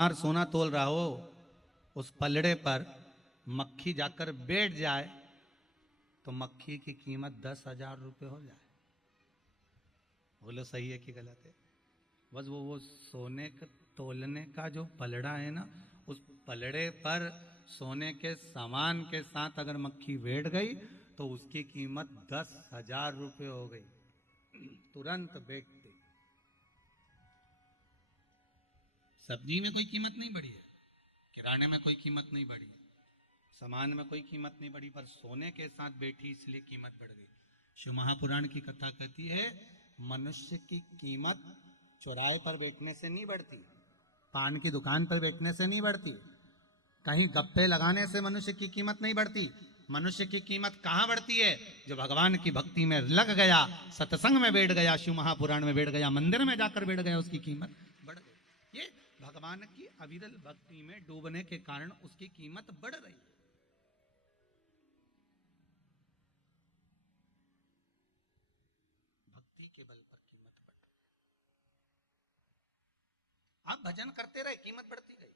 और सोना तोल रहा हो, उस पलड़े पर मक्खी जाकर बैठ जाए तो मक्खी की कीमत 10,000 रुपये हो जाए। बोलो सही है कि गलत है? बस वो सोने का तोलने का जो पलड़ा है ना, उस पलड़े पर सोने के सामान के साथ अगर मक्खी बैठ गई तो उसकी कीमत 10,000 रुपये हो गई, तुरंत बैठते। सब्जी में कोई कीमत नहीं बढ़ी है, किराने में कोई कीमत नहीं बढ़ी, सामान में कोई कीमत नहीं बढ़ी, पर सोने के साथ बैठी इसलिए कीमत बढ़ गई। शिव महापुराण की कथा कहती है मनुष्य की कीमत चौराहे पर बैठने से नहीं बढ़ती, पान की दुकान पर बैठने से नहीं बढ़ती, कहीं गप्पे लगाने से मनुष्य की कीमत नहीं बढ़ती। मनुष्य की कीमत कहां बढ़ती है? जो भगवान की भक्ति में लग गया, सत्संग में बैठ गया, शिव महापुराण में बैठ गया, मंदिर में जाकर बैठ गया, उसकी कीमत बढ़ गई। ये भगवान की अविरल भक्ति में डूबने के कारण उसकी कीमत बढ़ रही है। भक्ति के बल पर कीमत बढ़ रही है। आप भजन करते रहे, कीमत बढ़ती गई।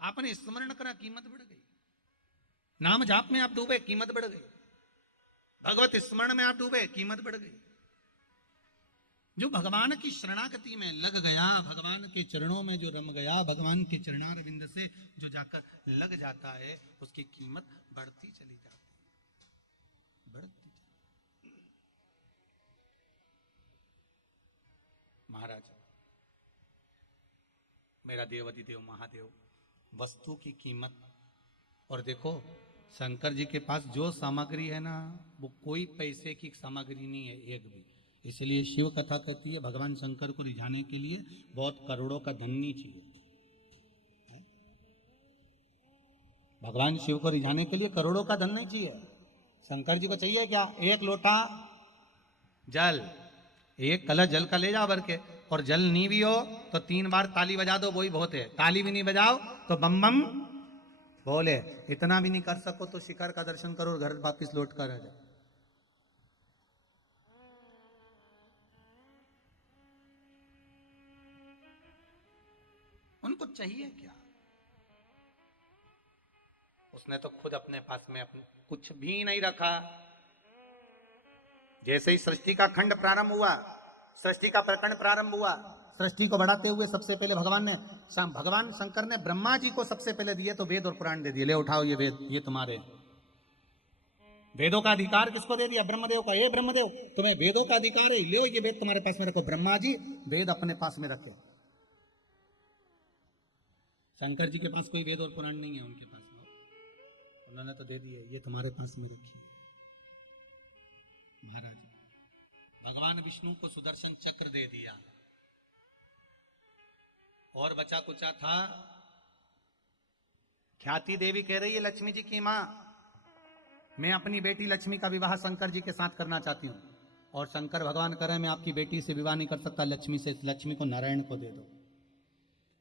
आपने स्मरण करा, कीमत बढ़ गई। नाम जाप में आप डूबे, कीमत बढ़ गई। भगवत स्मरण में आप डूबे, कीमत बढ़ गई। जो भगवान की शरणागति में लग गया, भगवान के चरणों में जो रम गया, भगवान के चरणारविंद से जो जाकर लग जाता है, उसकी कीमत बढ़ती चली जाती है, बढ़ती चली। महाराज, मेरा देव अधिदेव महादेव वस्तु की कीमत, और देखो शंकर जी के पास जो सामग्री है ना, वो कोई पैसे की सामग्री नहीं है एक भी। इसलिए शिव कथा कहती है भगवान शंकर को रिझाने के लिए बहुत करोड़ों का धन नहीं चाहिए। भगवान शिव को रिझाने के लिए करोड़ों का धन नहीं चाहिए। शंकर जी को चाहिए क्या? एक लोटा जल, एक कलश जल का ले जाओ भर के, और जल नहीं भी हो तो 3 बार ताली बजा दो, वही बहुत है। ताली भी नहीं बजाओ तो बम बम बोले। इतना भी नहीं कर सको तो शिखर का दर्शन करो और घर वापिस लौट कर आ जाओ। उनको चाहिए क्या? उसने तो खुद अपने पास में अपने कुछ भी नहीं रखा। जैसे ही सृष्टि का खंड प्रारंभ हुआ, सृष्टि का प्रकरण प्रारंभ हुआ, सृष्टि को बढ़ाते हुए सबसे पहले भगवान शंकर ने ब्रह्मा जी को सबसे पहले दिए तो वेद और पुराण दे दिए। ले उठाओ ये वेद, ये तुम्हारे। वेदों का अधिकार किसको दे दिया? ब्रह्मदेव का। ये ब्रह्मदेव, तुम्हें वेदों का अधिकार है, ले ये वेद तुम्हारे पास में रखो। ब्रह्मा जी वेद अपने पास में रखे। शंकर जी के पास कोई वेद और पुराण नहीं है उनके पास में, उन्होंने तो दे दिए, ये तुम्हारे पास में रखिए। महाराज, भगवान विष्णु को सुदर्शन चक्र दे दिया, और बचा कुचा था। ख्याति देवी कह रही है लक्ष्मी जी की मां, मैं अपनी बेटी लक्ष्मी का विवाह शंकर जी के साथ करना चाहती हूं। और शंकर भगवान कह रहे हैं मैं आपकी बेटी से विवाह नहीं कर सकता, लक्ष्मी से, लक्ष्मी को नारायण को दे दो,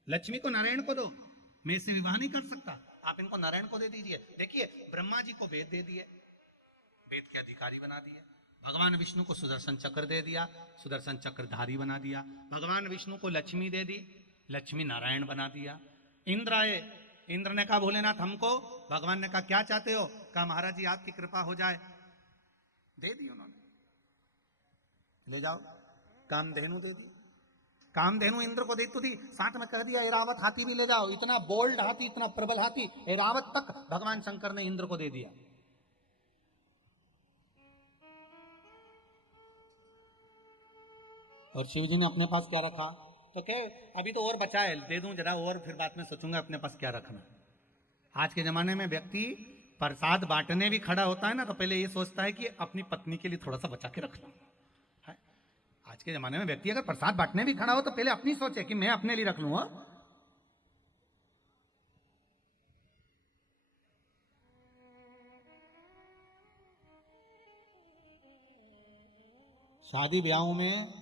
लक्ष्मी को नारायण को दो, मैं इससे विवाह नहीं कर सकता, आप इनको नारायण को दे दीजिए। देखिए ब्रह्मा जी को वेद दे दिए, वेद के अधिकारी बना दिए। भगवान विष्णु को सुदर्शन चक्र दे दिया, सुदर्शन चक्रधारी बना दिया। भगवान विष्णु को लक्ष्मी दे दी, लक्ष्मी नारायण बना दिया। इंद्र आए, इंद्र ने कहा भोलेनाथ हमको, भगवान ने कहा क्या चाहते हो? कहा महाराज जी आपकी कृपा हो जाए। दे दी उन्होंने, ले जाओ। कामधेनु दे दी, कामधेनु इंद्र को दे तो दी, साथ में कह दिया एरावत हाथी भी ले जाओ। इतना बोल्ड हाथी, इतना प्रबल हाथी एरावत तक भगवान शंकर ने इंद्र को दे दिया। और शिव जी ने अपने पास क्या रखा? तो क्या अभी तो और बचा है, दे दूं जरा और, फिर बाद में सोचूंगा अपने पास क्या रखना। आज के जमाने में व्यक्ति प्रसाद बांटने भी खड़ा होता है ना, तो पहले ये सोचता है कि अपनी पत्नी के लिए थोड़ा सा बचा के रख लूं। आज के जमाने में व्यक्ति अगर प्रसाद बांटने भी खड़ा हो तो पहले अपनी सोचे कि मैं अपने लिए रख लूं। शादी ब्याहों में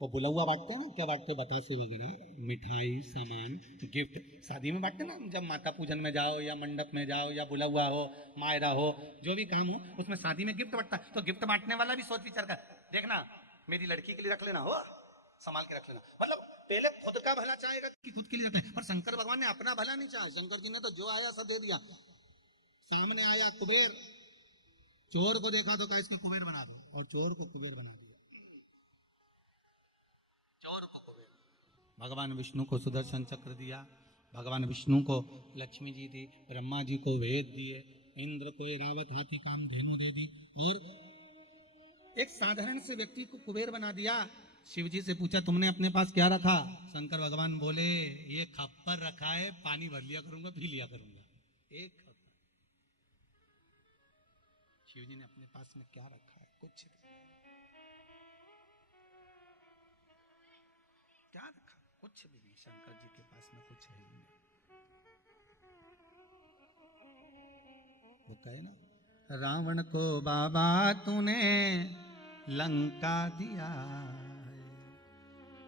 वो बुलौआ बांटते हैं ना, क्या बांटते हैं? बतासे वगैरह, मिठाई, सामान, गिफ्ट शादी में बांटते ना। जब माता पूजन में जाओ या मंडप में जाओ या बुलौआ हो, मायरा हो, जो भी काम हो, उसमें शादी में गिफ्ट बांटता है। तो गिफ्ट बांटने वाला भी सोच विचार कर देखना, मेरी लड़की के लिए रख लेना हो, संभाल के रख लेना। मतलब पहले खुद का भला चाहेगा कि खुद के लिए रखे। और शंकर भगवान ने अपना भला नहीं चाहा। शंकर जी ने तो जो आया सब दे दिया। सामने आया कुबेर, चोर को देखा तो कहा इसको कुबेर बना दो, और चोर को कुबेर बना दिया। चोर को कुबेर। भगवान विष्णु को सुदर्शन चक्र दिया, भगवान विष्णु को लक्ष्मी जी दी, ब्रह्मा जी को वेद दिए, इंद्र को एरावत हाथी काम धेनु दे दी, और एक साधारण से व्यक्ति को कुबेर बना दिया। शिव जी से पूछा तुमने अपने पास क्या रखा? शंकर भगवान बोले ये खप्पर रखा है, पानी भर लिया करूंगा, पी लिया करूंगा। एक खप्पर। शिव जी ने अपने पास में क्या रखा है? कुछ नहीं। क्या रखा? कुछ भी नहीं। शंकर जी के पास में कुछ है ही नहीं। वो कहे ना, रावण को बाबा तूने लंका दिया,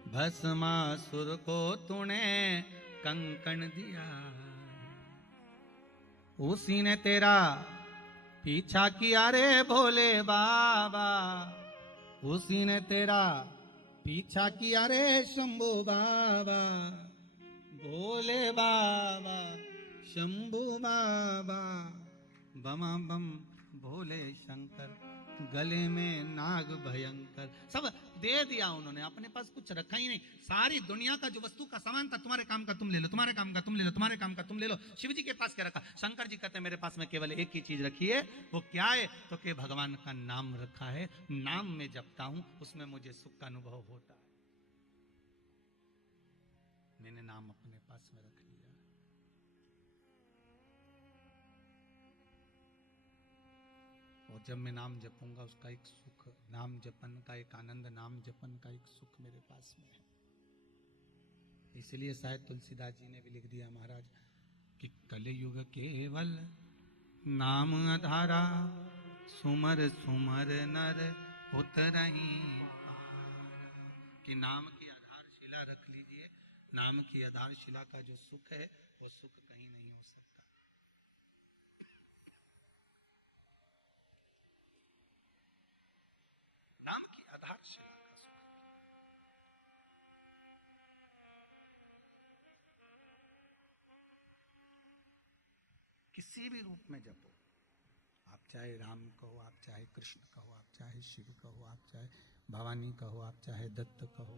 भस्मासुर को तूने कंकण दिया, उसी ने तेरा पीछा किया रे भोले बाबा, उसी ने तेरा पीछा किया रे शंभू बाबा, भोले बाबा शंभू बाबा, बमा बम भोले शंकर, गले में नाग भयंकर। सब दे दिया उन्होंने, अपने पास कुछ रखा ही नहीं। सारी दुनिया का जो वस्तु का सामान था, तुम्हारे काम का तुम ले लो, तुम्हारे काम का तुम ले लो, तुम्हारे काम का तुम ले लो। शिव जी के पास क्या रखा? शंकर जी कहते हैं मेरे पास में केवल एक ही चीज रखी है। वो क्या है? तो कि भगवान का नाम रखा है, नाम में जपता हूं, उसमें मुझे सुख का अनुभव होता है। मैंने नाम अपने पास में रख लिया। और जब मैं नाम जपूंगा उसका एक सुख, नाम जपन का एक आनंद, नाम जपन का एक सुख मेरे पास में है। इसलिए शायद तुलसीदास जी ने भी लिख दिया महाराज कि कलयुग केवल नाम आधारा, सुमर सुमर नर उतरही पारा। कि नाम की आधारशिला रख लीजिए। नाम की आधारशिला का जो सुख है वो सुख कहीं नहीं हो सकता। नाम की आधारशिला का सुख। किसी भी रूप में जपो, आप चाहे राम कहो, आप चाहे कृष्ण कहो, आप चाहे शिव कहो, आप चाहे भवानी कहो, आप चाहे दत्त कहो,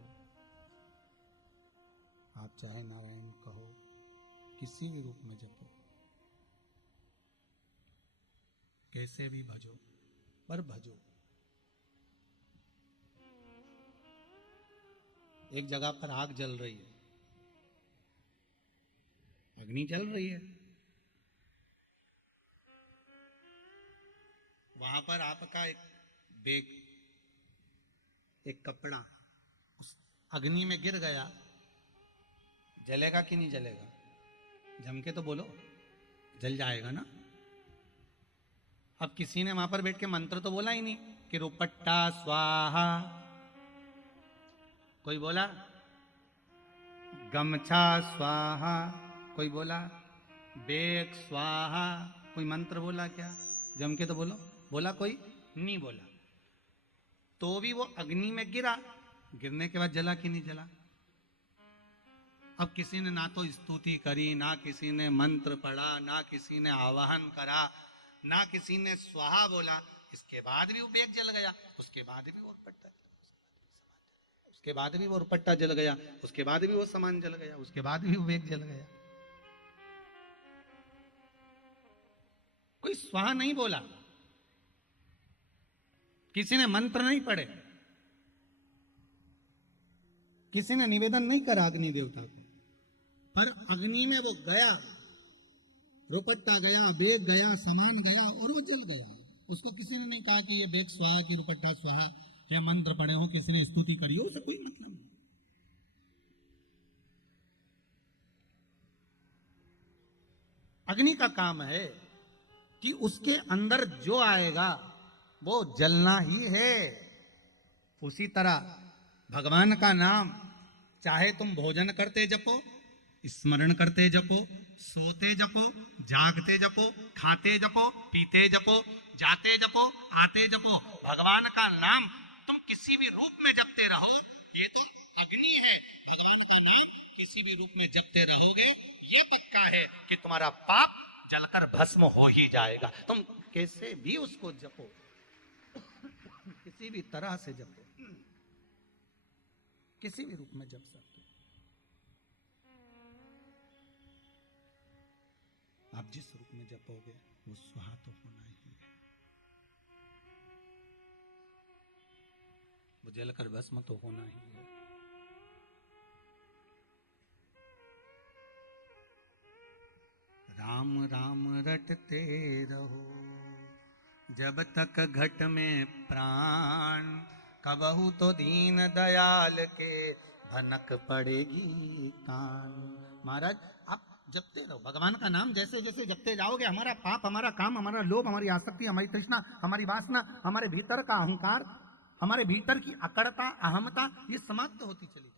आप चाहे नारायण कहो, किसी भी रूप में जपो, कैसे भी भजो, पर भजो। एक जगह पर आग जल रही है, अग्नि जल रही है, वहां पर आपका एक बैग, एक कपड़ा उस अग्नि में गिर गया, जलेगा कि नहीं जलेगा? जम के तो बोलो, जल जाएगा ना। अब किसी ने वहां पर बैठ के मंत्र तो बोला ही नहीं कि रुपट्टा स्वाहा, कोई बोला गमछा स्वाहा, कोई बोला बेग स्वाहा, कोई मंत्र बोला क्या? जम के तो बोलो, बोला कोई नहीं बोला। तो भी वो अग्नि में गिरा, गिरने के बाद जला कि नहीं जला? अब किसी ने ना तो स्तुति करी, ना किसी ने मंत्र पढ़ा, ना किसी ने आवाहन करा, ना किसी ने स्वाहा बोला, इसके बाद भी वो बेग जल गया, उसके बाद भी वो पट्टा, उसके बाद भी वो दुपट्टा जल गया, उसके बाद भी वो सामान जल गया, उसके बाद भी वो बैग जल गया। कोई स्वाहा नहीं बोला, किसी ने मंत्र नहीं पढ़े, किसी ने निवेदन नहीं करा अग्नि देवता को, पर अग्नि में वो गया, रुपट्टा गया, बैग गया, सामान गया और वो जल गया। उसको किसी ने नहीं कहा कि ये बैग स्वाहा की रुपट्टा स्वाहा, या मंत्र पढ़े हो, किसी ने स्तुति करी हो, उससे कोई मतलब नहीं। अग्नि का काम है कि उसके अंदर जो आएगा वो जलना ही है। उसी तरह भगवान का नाम चाहे तुम भोजन करते जपो, स्मरण करते जपो, सोते जपो, जागते जपो, खाते जपो, पीते जपो, जाते जपो, आते जपो, भगवान का नाम तुम किसी भी रूप में जपते रहो। ये तो अग्नि का नाम किसी भी रूप में जपते रहोगे, यह पक्का है कि तुम्हारा पाप जलकर भस्म हो ही जाएगा। तुम कैसे भी उसको जपो, किसी भी तरह से जपो, किसी भी रूप में जप सकते हो। आप जिस रूप में जपोगे वो स्वाहा तो होना ही है, वो जलकर भस्म तो होना ही है। राम राम रटते रहो जब तक घट में प्राण, कबहू तो दीन दयाल के भनक पड़ेगी कान। महाराज आप जपते रहो भगवान का नाम, जैसे जैसे जपते जाओगे हमारा पाप, हमारा काम, हमारा लोभ, हमारी आसक्ति, हमारी तृष्णा, हमारी वासना, हमारे भीतर का अहंकार, हमारे भीतर की अकड़ता, अहमता, ये समाप्त होती चली जाए।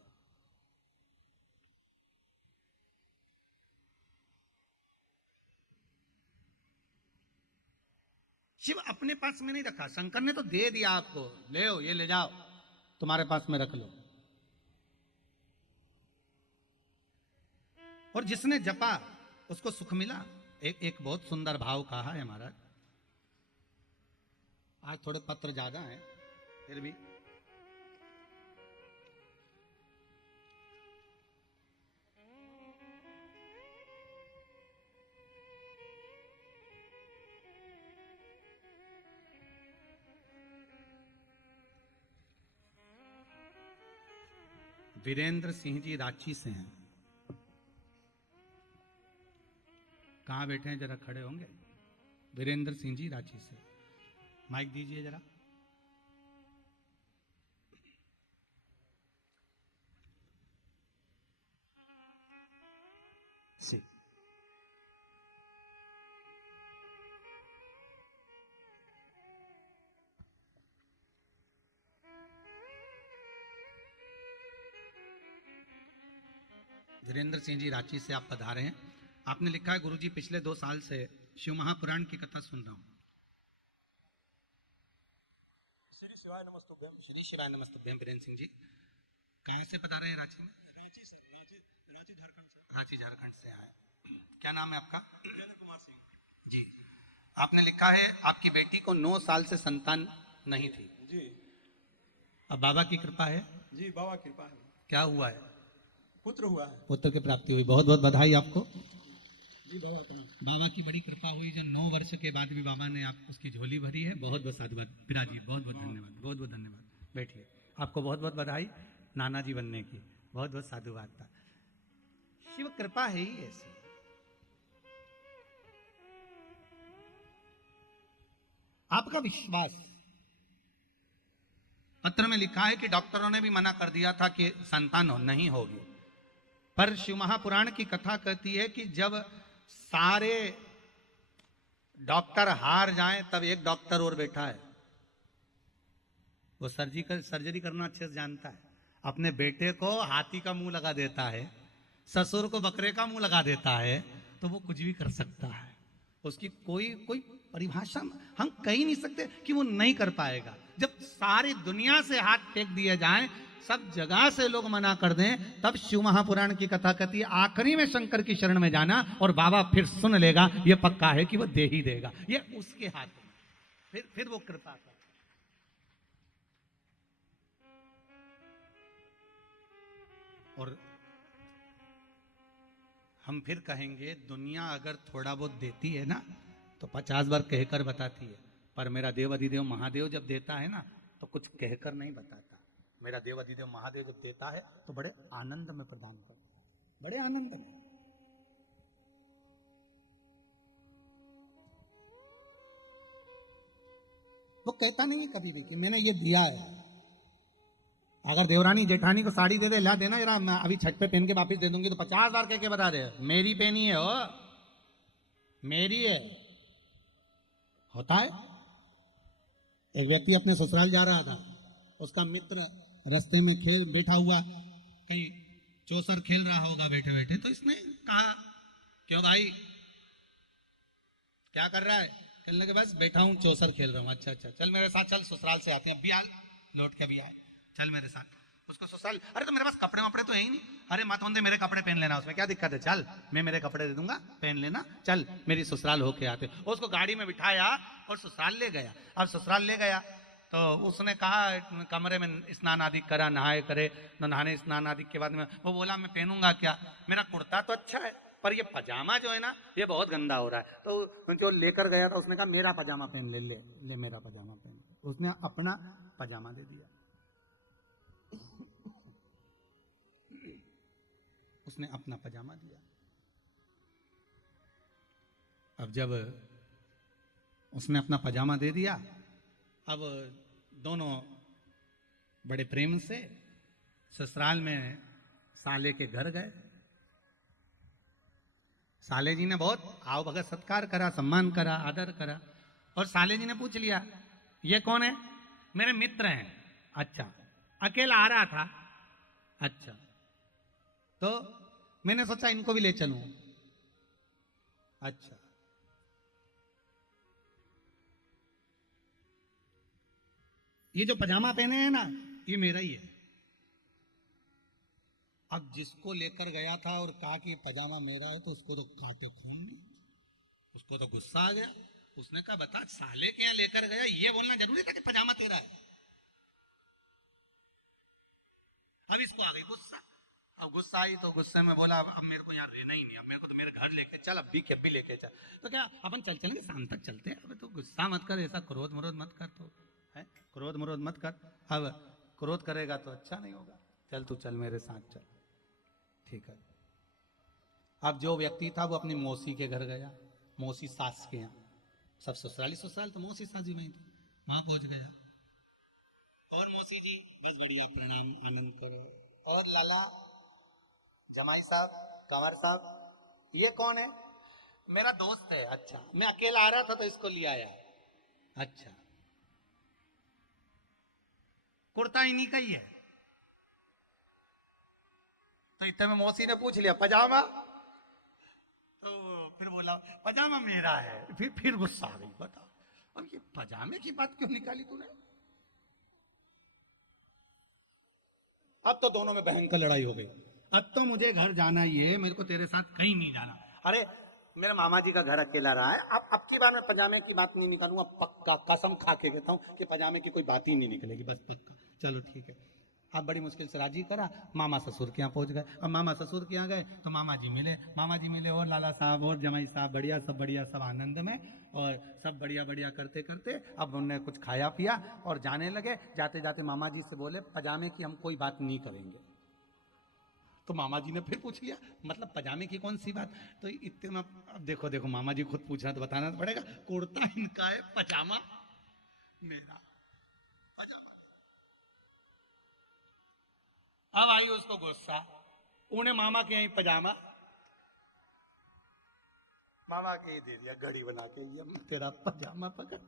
शिव अपने पास में नहीं रखा, शंकर ने तो दे दिया आपको, ले हो ये ले जाओ, तुम्हारे पास में रख लो। और जिसने जपा उसको सुख मिला। एक बहुत सुंदर भाव कहा है महाराज। आज थोड़े पत्र ज्यादा हैं फिर भी वीरेंद्र सिंह जी रांची से हैं। कहाँ बैठे हैं जरा खड़े होंगे? वीरेंद्र सिंह जी रांची से, माइक दीजिए जरा। से वीरेंद्र सिंह जी रांची से आप पधारे हैं। आपने लिखा है गुरुजी पिछले 2 साल से शिव महापुराण की कथा सुन रहा हूं। श्री शिवाय नमस्तुभ्यम। श्री शिवाय नमस्तुभ्यम। वीरेंद्र सिंह जी कहाँ से पधारे हैं? रांची में? रांची सर, रांची झारखंड से। रांची झारखंड से आए। क्या नाम है आपका? वीरेंद्र कुमार सिंह जी। आपने लिखा है आपकी बेटी को 9 साल से संतान नहीं थी जी। अब बाबा की कृपा है जी, बाबा की कृपा है। क्या हुआ है? पुत्र हुआ है। पुत्र की प्राप्ति हुई, बहुत बहुत बधाई आपको जी। बाबा की बड़ी कृपा हुई, जो 9 वर्ष के बाद भी बाबा ने आप उसकी झोली भरी है। बहुत बहुत साधुवाद पिताजी, बहुत बहुत धन्यवाद, बहुत बहुत धन्यवाद। बैठिए, आपको बहुत बहुत बधाई नाना जी बनने की, बहुत बहुत साधुवाद था। शिव कृपा है ही ऐसी। आपका विश्वास, पत्र में लिखा है कि डॉक्टरों ने भी मना कर दिया था कि संतान नहीं होगी, पर शिव महापुराण की कथा कहती है कि जब सारे डॉक्टर हार जाएं तब एक डॉक्टर और बैठा है, वो सर्जरी करना अच्छे से जानता है। अपने बेटे को हाथी का मुंह लगा देता है, ससुर को बकरे का मुंह लगा देता है, तो वो कुछ भी कर सकता है। उसकी कोई परिभाषा हम कह ही नहीं सकते कि वो नहीं कर पाएगा। जब सारी दुनिया से हाथ टेक दिए जाएं, सब जगह से लोग मना कर दें, तब शिव महापुराण की कथा कहती है आखिरी में शंकर की शरण में जाना और बाबा फिर सुन लेगा। ये पक्का है कि वो दे ही देगा, ये उसके हाथ में, फिर वो कृपा कर। और हम फिर कहेंगे दुनिया अगर थोड़ा बहुत देती है ना तो 50 बार कहकर बताती है, पर मेरा देव अधिदेव महादेव जब देता है ना तो कुछ कहकर नहीं बताता। मेरा देव अधिदेव महादेव जब देता है तो बड़े आनंद में प्रदान करता है, बड़े आनंद में। वो कहता नहीं है कभी भी कि मैंने ये दिया है। अगर देवरानी जेठानी को साड़ी दे दे, ला देना जरा, मैं अभी छठ पे पहन के वापस दे दूंगी, तो 50 बार कह के बता दे मेरी पहनी है, ओ मेरी है। होता है। एक व्यक्ति अपने ससुराल जा रहा था, उसका मित्र रास्ते में बैठा हुआ कहीं चौसर खेल रहा होगा बैठे बैठे, तो इसने कहा क्यों भाई क्या कर रहा है? खेलने के बस बैठा हूँ, चौसर खेल रहा हूँ। अच्छा अच्छा, चल मेरे साथ चल, ससुराल से आते हैं, अभी आ लौट के भी आए, चल मेरे साथ। उसको ससुराल, अरे तो मेरे पास कपड़े वपड़े तो है ही नहीं, अरे मतवंदे मेरे कपड़े पहन लेना, उसमें क्या दिक्कत है, चल मैं मेरे कपड़े दे दूंगा पहन लेना, चल मेरी ससुराल होके आते। उसको गाड़ी में बिठाया और ससुराल ले गया। अब ससुराल ले गया तो उसने कहा कमरे में स्नान आदि करा, नहाए करे, नहाने स्नान आदि के बाद में वो बोला मैं पहनूंगा क्या, मेरा कुर्ता तो अच्छा है पर ये पजामा जो है ना ये बहुत गंदा हो रहा है। तो जो लेकर गया था उसने कहा मेरा पजामा पहन ले, ले ले मेरा पजामा पहन ले। उसने अपना पजामा दे दिया, उसने अपना पजामा दिया। अब जब उसने अपना पजामा दे दिया, अब दोनों बड़े प्रेम से ससुराल में साले के घर गए। साले जी ने बहुत आओ भगत सत्कार करा, सम्मान करा, आदर करा, और साले जी ने पूछ लिया ये कौन है, मेरे मित्र हैं। अच्छा, अकेला आ रहा था, अच्छा, तो मैंने सोचा इनको भी ले चलूं। अच्छा, ये जो पजामा पहने हैं ना ये मेरा ही है। अब जिसको लेकर गया था और कहा कि ये पजामा मेरा है तो उसको तो काटे खून नहीं, उसको तो गुस्सा आ गया। उसने कहा बता साले के यहाँ लेकर गया, ये बोलना जरूरी था कि पजामा तेरा है। अब इसको आ गई गुस्सा। अब गुस्सा आई तो गुस्से में बोला अब मेरे को यहाँ रहना ही नहीं, अब मेरे को तो मेरे घर लेके चल, अब भी लेके चल। तो क्या अपन चल चलेंगे, शाम तक चलते हैं। अब तो गुस्सा मत कर, ऐसा क्रोध मरोध मत कर, तो है क्रोध मरोध मत कर। अब क्रोध करेगा तो अच्छा नहीं होगा, चल तू चल मेरे साथ चल, ठीक है। अब जो व्यक्ति था वो अपनी मौसी के घर गया, मौसी सास के यहाँ, सब ससुराली ससुराल तो मौसी सास जी वहीं थी, वहां पहुंच गया। और मौसी जी बस बढ़िया प्रणाम आनंद करो। और लाला जमाई साहब, कंवर साहब, ये कौन है, मेरा दोस्त है। अच्छा, मैं अकेला आ रहा था तो इसको ले आया। अच्छा, कुर्ता इन्हीं का ही है। तो इतने में मौसी ने पूछ लिया पजामा, तो फिर बोला पजामा मेरा है। फिर गुस्सा आ गई, बता अब ये पजामे की बात क्यों निकाली तूने। अब तो दोनों में भयंकर लड़ाई हो गई। अब तो मुझे घर जाना ही है, मेरे को तेरे साथ कहीं नहीं जाना। अरे मेरे मामा जी का घर अकेला रहा है, अब की बार मैं पजामे की बात नहीं निकालूंगा, पक्का कसम खा के कहता हूँ कि पजामे की कोई बात ही नहीं निकलेगी, बस पक्का। चलो ठीक है। अब बड़ी मुश्किल से राजी करा, मामा ससुर के यहाँ पहुंच गए। अब मामा ससुर के यहाँ गए तो मामा जी मिले, मामा जी मिले और लाला साहब और जमाई साहब बढ़िया सब आनंद में, और सब बढ़िया बढ़िया करते करते अब उन्होंने कुछ खाया पिया और जाने लगे। जाते जाते मामा जी से बोले पजामे की हम कोई बात नहीं करेंगे। तो मामा जी ने फिर पूछ लिया मतलब पजामे की कौन सी बात। तो इतने में अब देखो देखो मामा जी खुद पूछना तो बताना तो पड़ेगा, कुर्ता इनका है, पजामा मेरा। पजामा, अब आई उसको गुस्सा, उन्हें मामा के यहीं पजामा, मामा के ही दे दिया, घड़ी बना के दिया, तेरा पजामा पकड़,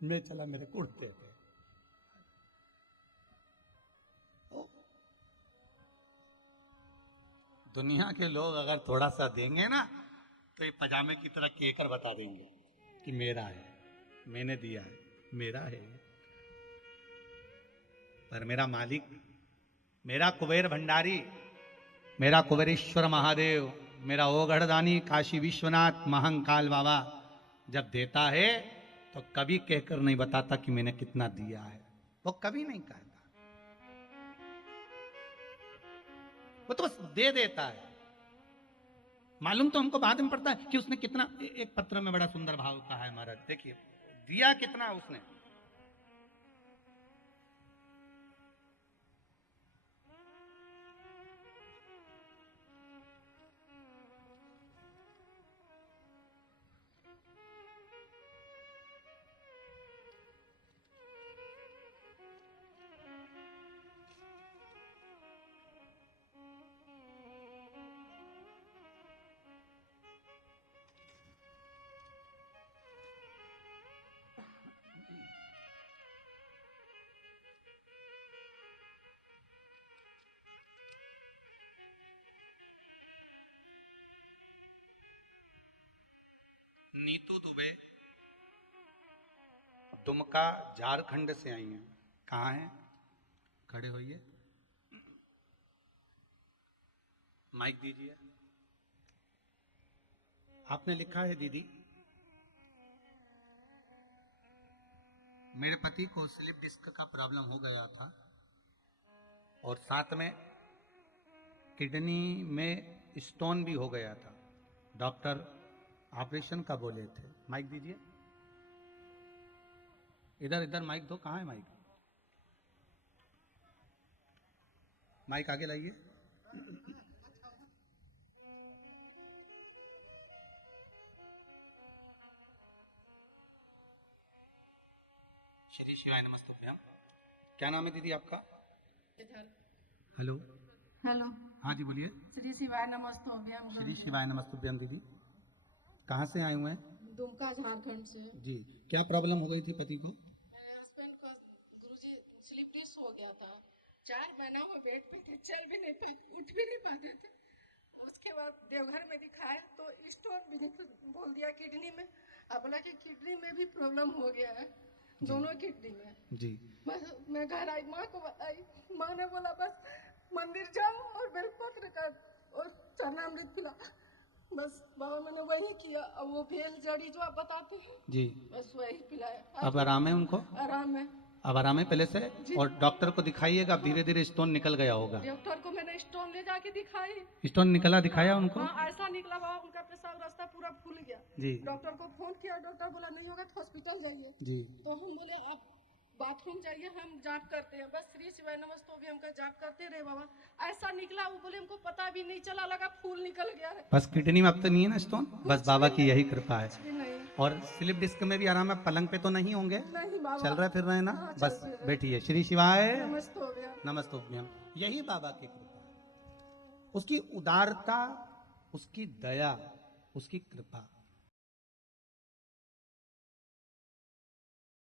मैं चला मेरे कुर्ते पे। दुनिया के लोग अगर थोड़ा सा देंगे ना तो ये पजामे की तरह केकर बता देंगे कि मेरा है, मैंने दिया है, मेरा है। पर मेरा मालिक, मेरा कुबेर भंडारी, मेरा कुबेरेश्वर महादेव, मेरा ओगढ़दानी काशी विश्वनाथ महंकाल बाबा जब देता है तो कभी कहकर नहीं बताता कि मैंने कितना दिया है, वो कभी नहीं कहता, वो तो बस दे देता है। मालूम तो हमको बाद में पड़ता है कि उसने कितना। एक पत्र में बड़ा सुंदर भाव कहा है महाराज, देखिए दिया कितना उसने। नीतू दुबे दुमका झारखंड से आई हैं। कहाँ हैं, खड़े होइए। माइक दीजिए। आपने लिखा है दीदी, मेरे पति को स्लिप डिस्क का प्रॉब्लम हो गया था और साथ में किडनी में स्टोन भी हो गया था। डॉक्टर ऑपरेशन का बोले थे। माइक दीजिए। इधर इधर माइक दो। कहाँ है माइक? माइक आगे लाइए। श्री शिवाय नमस्तुभ्यम। क्या नाम है दीदी आपका? हेलो। हेलो। हाँ जी बोलिए। श्री शिवाय नमस्तुभ्यम। श्री शिवाय नमस्तुभ्यम। दीदी कहाँ से आए हुए हैं? दुमका झारखंड से। जी, क्या प्रॉब्लम हो गई थी पति को? मेरे हस्बैंड को गुरुजी स्लिप डिस्क हो गया था। 4 महीना वो बेड पे थे, चल भी नहीं थे, उठ भी नहीं पाते थे। उसके बाद देवघर में दिखाया तो स्टोन भी बोल दिया किडनी में। अब बोला कि किडनी में भी प्रॉब्लम हो गया है, दोनों किडनी में। जी। बस मैं घर आई, माँ को बताई। माँ ने बोला बस मंदिर जाओ और बेलपत्र का और चरणामृत पिला। बस बाबा मैंने वही किया। अब वो बेल जड़ी जो आप बताते हैं जी, बस वही पिलाया। अब आराम है उनको? आराम है। अब आराम है पहले से? और डॉक्टर को दिखाइएगा, अब धीरे धीरे स्टोन निकल गया होगा। डॉक्टर को मैंने स्टोन ले जाके दिखाई। स्टोन निकला दिखाया उनको? हाँ ऐसा निकला बाबा, उनका पेशाब रास्ता पूरा फूल गया। जी। डॉक्टर को फोन किया, डॉक्टर बोला नहीं होगा तो हॉस्पिटल जाइए। जी। तो हम बोले आप बाथरूम जाइए, हम जांच करते हैं। बस श्री शिवाय नमस्तुभ्यम भी हमका जांच करते रहे बाबा। ऐसा निकला, वो बोले हमको पता भी नहीं चला, लगा फूल निकल गया है। बस किडनी में अब तो नहीं है ना स्टोन? बस बाबा की यही कृपा है। कुछ भी नहीं। और स्लिप डिस्क में भी आराम है? पलंग पे तो नहीं होंगे? नहीं बाबा। चल रहे फिर रहे ना? हाँ, चल बस फिर रहे। बैठिए। श्री शिवाय नमस्तुभ्यम। नमस्तुभ्यम। यही बाबा की कृपा है, उसकी उदारता, उसकी दया, उसकी कृपा।